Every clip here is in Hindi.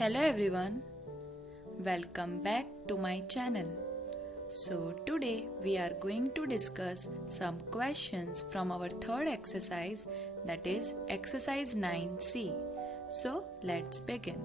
Hello everyone, welcome back to my channel. So today we are going to discuss some questions from our third exercise, that is exercise 9C. So let's begin.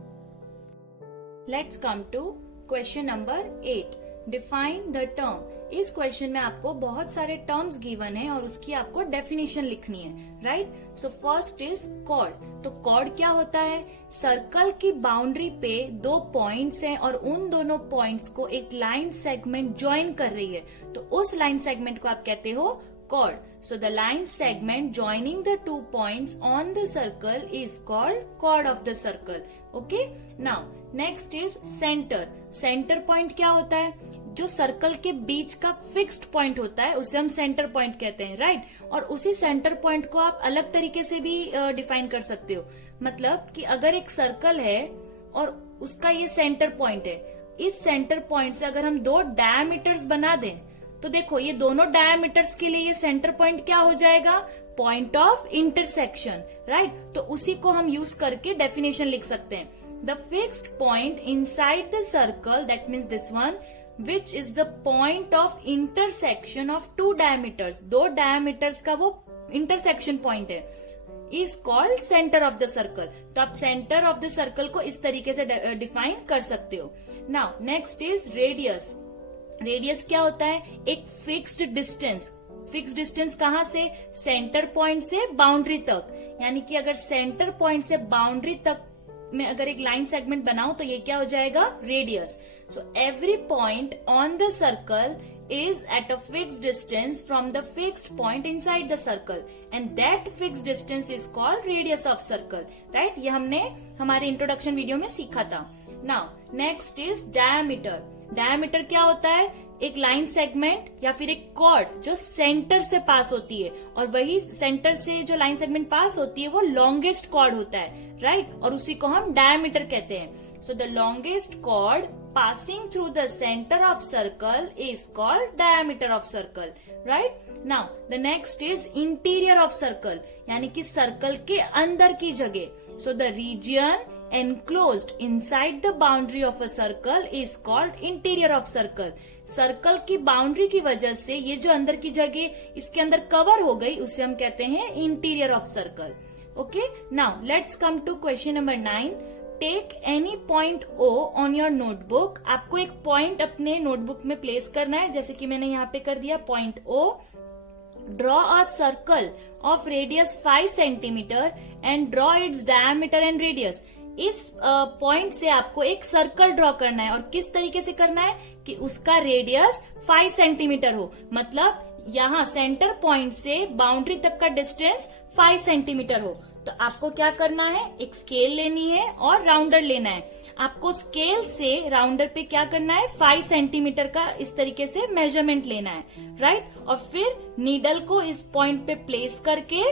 Let's come to question number 8. Define the term. इस क्वेश्चन में आपको बहुत सारे टर्म्स गिवन है और उसकी आपको डेफिनेशन लिखनी है, right? So first is chord. तो कॉर्ड क्या होता है? सर्कल की बाउंड्री पे दो पॉइंट्स हैं और उन दोनों पॉइंट्स को एक लाइन सेगमेंट ज्वाइन कर रही है, तो उस लाइन सेगमेंट को आप कहते हो chord. So the line segment joining the two points on the circle is called chord of the circle. Okay? Now next is center. Center point क्या होता है? जो सर्कल के बीच का फिक्स्ड पॉइंट होता है उसे हम सेंटर पॉइंट कहते हैं, राइट? और उसी सेंटर पॉइंट को आप अलग तरीके से भी डिफाइन कर सकते हो. मतलब कि अगर एक सर्कल है और उसका ये सेंटर पॉइंट है, इस सेंटर पॉइंट से अगर हम दो डायमीटर्स बना दें तो देखो ये दोनों डायमीटर्स के लिए ये सेंटर पॉइंट क्या हो जाएगा? Point of intersection, right? तो उसी को हम यूज करके डेफिनेशन लिख सकते हैं. The fixed point inside the circle, that means this one, which is the point of intersection of two diameters, दो diameters का वो intersection point है, is called center of the circle. तो आप center of the circle को इस तरीके से डिफाइन कर सकते हो. Now next is radius. Radius क्या होता है? एक फिक्स्ड डिस्टेंस. फिक्स्ड डिस्टेंस कहाँ से? सेंटर पॉइंट से बाउंड्री तक. यानी कि अगर सेंटर पॉइंट से बाउंड्री तक में अगर एक लाइन सेगमेंट बनाऊं तो ये क्या हो जाएगा? Radius. So every point on the circle is at a fixed distance from the fixed point inside the circle and that fixed distance is called radius of circle, right? ये हमने हमारे इंट्रोडक्शन वीडियो में सीखा था. Now next is diameter. Diameter क्या होता है? एक लाइन सेगमेंट या फिर एक कॉर्ड जो सेंटर से पास होती है, और वही सेंटर से जो लाइन सेगमेंट पास होती है वो लॉन्गेस्ट कॉर्ड होता है, राइट? और उसी को हम डायमीटर कहते हैं. So the longest chord passing through the center of circle is called diameter of circle, right? Now the next is interior of circle, यानी कि सर्कल के अंदर की जगह. So the region enclosed inside the boundary of a circle is called interior of circle. Circle की बाउंड्री की वजह से ये जो अंदर की जगह इसके अंदर कवर हो गई उसे हम कहते हैं interior of circle. Okay, now let's come to question number 9. Take any point O on your notebook. आपको एक पॉइंट अपने नोटबुक में प्लेस करना है, जैसे कि मैंने यहाँ पे कर दिया point O. Draw a circle of radius 5 centimetre and draw its diameter and radius. इस पॉइंट से आपको एक सर्कल ड्रॉ करना है, और किस तरीके से करना है कि उसका रेडियस 5 सेंटीमीटर हो. मतलब यहाँ सेंटर पॉइंट से बाउंड्री तक का डिस्टेंस 5 सेंटीमीटर हो. तो आपको क्या करना है? एक स्केल लेनी है और राउंडर लेना है. आपको स्केल से राउंडर पे क्या करना है? 5 सेंटीमीटर का इस तरीके से मेजरमेंट लेना है, राइट? और फिर नीडल को इस पॉइंट पे प्लेस करके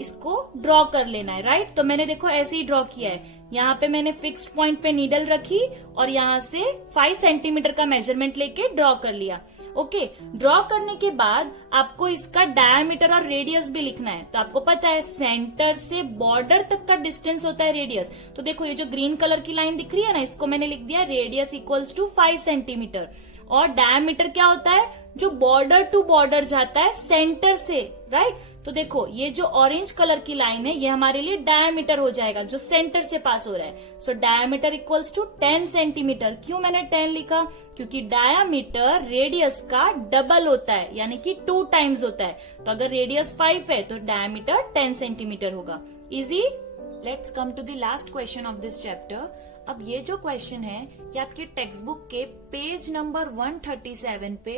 इसको ड्रॉ कर लेना है, राइट? तो मैंने देखो ऐसे ही ड्रॉ किया है. यहाँ पे मैंने फिक्स्ड पॉइंट पे नीडल रखी और यहाँ से 5 सेंटीमीटर का मेजरमेंट लेके ड्रॉ कर लिया. ओके, ड्रॉ करने के बाद आपको इसका डायमीटर और रेडियस भी लिखना है. तो आपको पता है सेंटर से बॉर्डर तक का डिस्टेंस होता है रेडियस. तो देखो ये जो ग्रीन कलर की लाइन दिख रही है ना, इसको मैंने लिख दिया रेडियस इक्वल्स टू 5 सेंटीमीटर. और डायमीटर क्या होता है? जो बॉर्डर टू बॉर्डर जाता है सेंटर से, राइट? तो देखो ये जो ऑरेंज कलर की लाइन है ये हमारे लिए डायमीटर हो जाएगा, जो सेंटर से पास हो रहा है. So diameter equals to 10 centimetre. क्यों मैंने 10 लिखा? क्योंकि डायमीटर रेडियस का डबल होता है, यानी कि 2 टाइम्स होता है. तो अगर रेडियस 5 है तो डायमीटर 10 सेंटीमीटर होगा. Easy. Let's come to the last question of this chapter. अब ये जो क्वेश्चन है ये आपके टेक्स्ट बुक के पेज नंबर 137 पे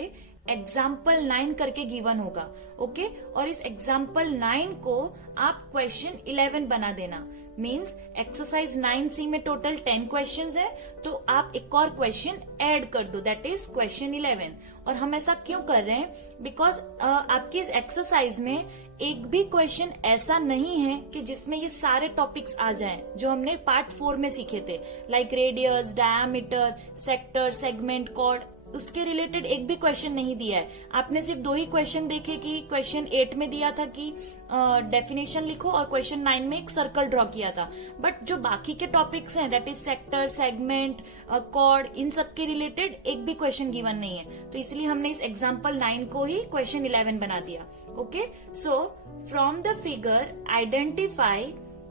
एग्जाम्पल 9 करके गिवन होगा. ओके, और इस एग्जाम्पल 9 को आप क्वेश्चन 11 बना देना. मीन्स एक्सरसाइज 9C में टोटल 10 क्वेश्चंस है, तो आप एक और क्वेश्चन ऐड कर दो, दैट इज क्वेश्चन 11. और हम ऐसा क्यों कर रहे हैं? बिकॉज आपकी इस एक्सरसाइज में एक भी क्वेश्चन ऐसा नहीं है कि जिसमें ये सारे टॉपिक्स आ जाएं जो हमने पार्ट 4 में सीखे थे, like radius, diameter, sector, segment, chord. उसके रिलेटेड एक भी क्वेश्चन नहीं दिया है। आपने सिर्फ 2 ही क्वेश्चन देखे कि क्वेश्चन 8 में दिया था कि डेफिनेशन लिखो और क्वेश्चन 9 में एक सर्कल ड्रॉ किया था। बट जो बाकी के टॉपिक्स हैं that is sector, segment, chord, इन सब के रिलेटेड एक भी क्वेश्चन गिवन नहीं है। तो इसलिए हमने इस एग्जाम्पल 9 को ही क्वेश्चन 11 बना दिया। Okay, so from the figure identify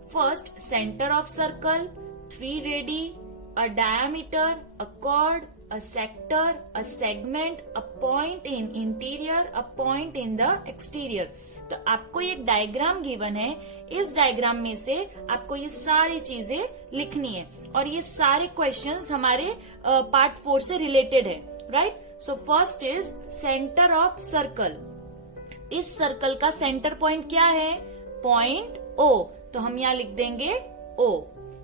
first centre of circle, 3 ready, a diameter, a chord, a sector, a segment, a point in interior, a point in the exterior। तो आपको एक डायग्राम गिवन है, इस डायग्राम में से आपको ये सारी चीजें लिखनी है और ये सारे क्वेश्चंस हमारे पार्ट 4 से रिलेटेड है, right. So first is centre of circle. इस सर्कल का सेंटर पॉइंट क्या है? Point O। तो हम यहाँ लिख देंगे O।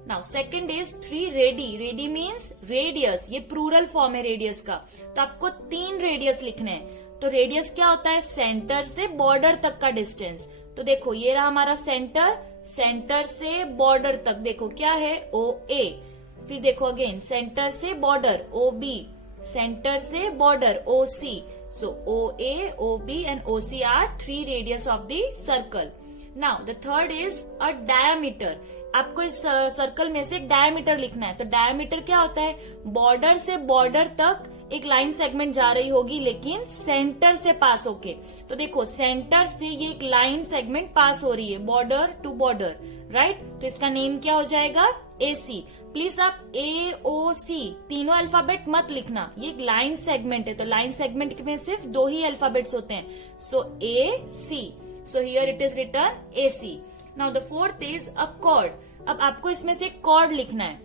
Now second is 3 ready. Ready means radius, ये प्लूरल फॉर्म है रेडियस का। तो आपको 3 रेडियस लिखने हैं। तो रेडियस क्या होता है? सेंटर से बॉर्डर तक का डिस्टेंस। तो देखो ये रहा हमारा सेंटर, सेंटर से बॉर्डर तक देखो क्या है? OA। फिर देखो अगेन सेंटर से बॉर्डर OB, सेंटर से border OC। So OA, OB and OC are 3 radius of the circle. Now the third is a diameter. आपको इस सर्कल में से एक डायमीटर लिखना है। तो डायमीटर क्या होता है? बॉर्डर से बॉर्डर तक एक लाइन सेगमेंट जा रही होगी लेकिन सेंटर से पास होके। तो देखो सेंटर से ये एक लाइन सेगमेंट पास हो रही है बॉर्डर टू बॉर्डर, राइट। तो इसका नेम क्या हो जाएगा? AC। प्लीज आप AOC तीनों अल्फाबेट मत लिखना, ये एक लाइन सेगमेंट है। तो लाइन सेगमेंट में सिर्फ 2 ही अल्फाबेट्स होते हैं। So AC। So here it is written AC। Now the fourth is a chord. अब आपको इसमें से कॉर्ड लिखना है।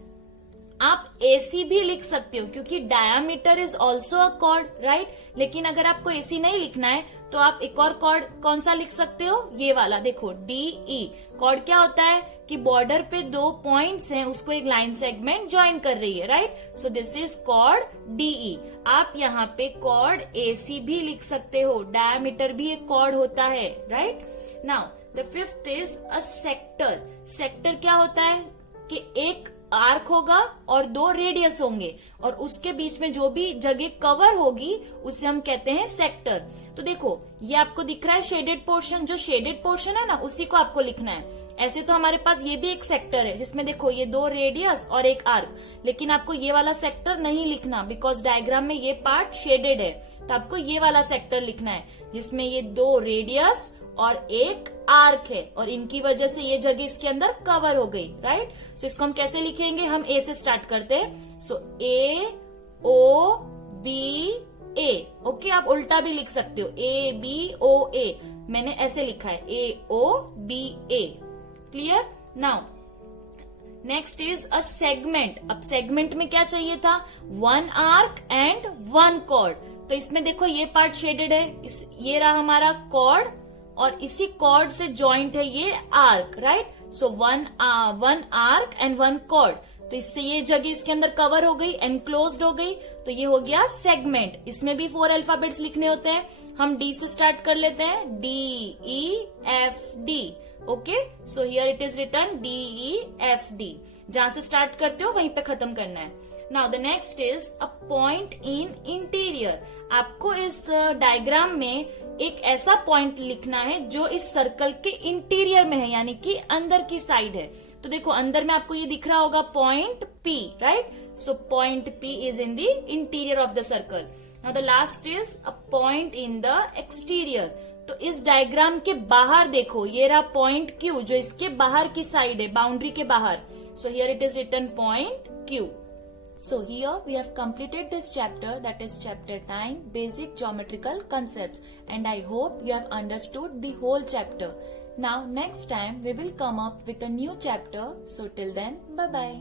आप AC भी लिख सकते हो क्योंकि diameter is also a cord, right. लेकिन अगर आपको AC नहीं लिखना है तो आप एक और कॉर्ड कौन सा लिख सकते हो? ये वाला देखो DE। कॉर्ड क्या होता है कि बॉर्डर पे 2 पॉइंट्स हैं, उसको एक लाइन सेगमेंट ज्वाइन कर रही है, right. So this is chord DE। आप यहाँ पे कॉर्ड AC भी लिख सकते हो, डायामीटर भी एक कॉर्ड होता है, right. Now the fifth is a sector. Sector क्या होता है कि एक आर्क होगा और 2 रेडियस होंगे और उसके बीच में जो भी जगह कवर होगी उसे हम कहते हैं सेक्टर। तो देखो ये आपको दिख रहा है शेडेड पोर्शन, जो शेडेड पोर्शन है ना उसी को आपको लिखना है। ऐसे तो हमारे पास ये भी एक सेक्टर है जिसमें देखो ये 2 रेडियस और एक आर्क, लेकिन आपको ये वाला सेक्टर नहीं लिखना बिकॉज डायग्राम में ये पार्ट शेडेड है। तो आपको ये वाला सेक्टर लिखना है जिसमें ये 2 रेडियस और एक आर्क है और इनकी वजह से ये जगह इसके अंदर कवर हो गई, राइट। सो इसको हम कैसे लिखेंगे? हम A से स्टार्ट करते हैं। सो AOBA। ओके, आप उल्टा भी लिख सकते हो, ABOA। मैंने ऐसे लिखा है AOBA। Clear? Now next is a segment. अब सेगमेंट में क्या चाहिए था? 1 आर्क एंड 1 कॉर्ड। तो इसमें देखो ये पार्ट शेडेड है, ये रहा हमारा कॉर्ड और इसी कॉर्ड से जॉइंट है ये arc, right. So 1 arc and 1 chord. तो इससे ये जगह इसके अंदर कवर हो गई, एनक्लोज्ड हो गई। तो ये हो गया सेगमेंट। इसमें भी 4 अल्फाबेट्स लिखने होते हैं। हम D से स्टार्ट कर लेते हैं, DEFD। Okay, so here it is written DEFD। जहां से स्टार्ट करते हो वहीं पे खत्म करना है। Now the next is a point in interior. आपको इस डायग्राम में एक ऐसा पॉइंट लिखना है जो इस सर्कल के इंटीरियर में है, यानी कि अंदर की साइड है। तो देखो अंदर में आपको ये दिख रहा होगा point P, right. So point P is in the interior of the circle. Now the last is a point in the exterior. तो इस डायग्राम के बाहर देखो ये रहा पॉइंट Q जो इसके बाहर की साइड है, बाउंड्री के बाहर। So here it is written point Q। So here we have completed this chapter, that is chapter 9, basic geometrical concepts, and I hope you have understood the whole chapter. Now next time we will come up with a new chapter. So till then, bye bye.